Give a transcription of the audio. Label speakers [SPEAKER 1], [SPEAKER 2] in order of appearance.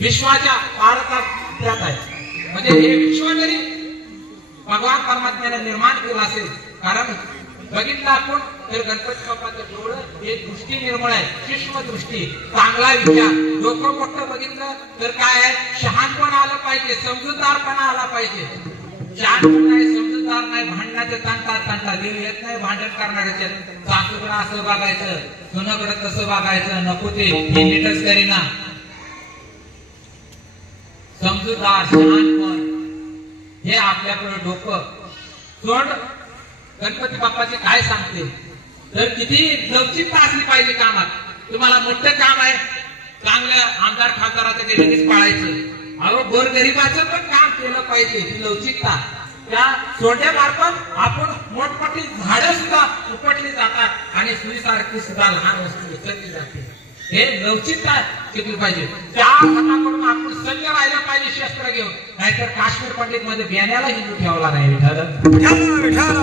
[SPEAKER 1] विश्वाच्या पारतात आहे. म्हणजे हे विश्व जरी भगवान परमात्म्याने निर्माण केलं असेल कारण बघितलं आपण तर गणपती बाप्पाचं डोळं हे दृष्टी निर्मळ आहे सूक्ष्म दृष्टी चांगला विचार. लोक मोठं बघितलं तर काय आहे? शहाणपण आलं पाहिजे समजूतदारपणा आला पाहिजे. शहाणपण नाही समजूतदार नाही भांडणाचे तांटा तांटा देव येत नाही भांडण करणाऱ्याचे. सासूकडे असं बघायचं सुनाकडे तसं बघायचं नको ते नीटच करीना. समजूतदार शहाणपण हे आपल्याकडे डोकं. सोड गणपती बाप्पाचे काय सांगते? तर किती लवचिकता असली पाहिजे कामात. तुम्हाला मोठं काम आहे. चांगल्या आमदार खासदाराचं ते लगेच पाळायचं. अहो गोरगरिबाचं पण काम केलं पाहिजे ही लवचिकता. त्या सोडण्यामार्फत आपण मोठमोठी झाडं सुद्धा उपटली जातात आणि सुईसारखी सुद्धा लहान वस्तू उचलली जाते. हे लवचिकता शिकली पाहिजे? त्या हाताकडून आपण सल्ल राहायला पाहिजे शस्त्र घेऊन. नाहीतर काश्मीर पंडित मध्ये बियाण्याला हिंदू ठेवला नाही विठाल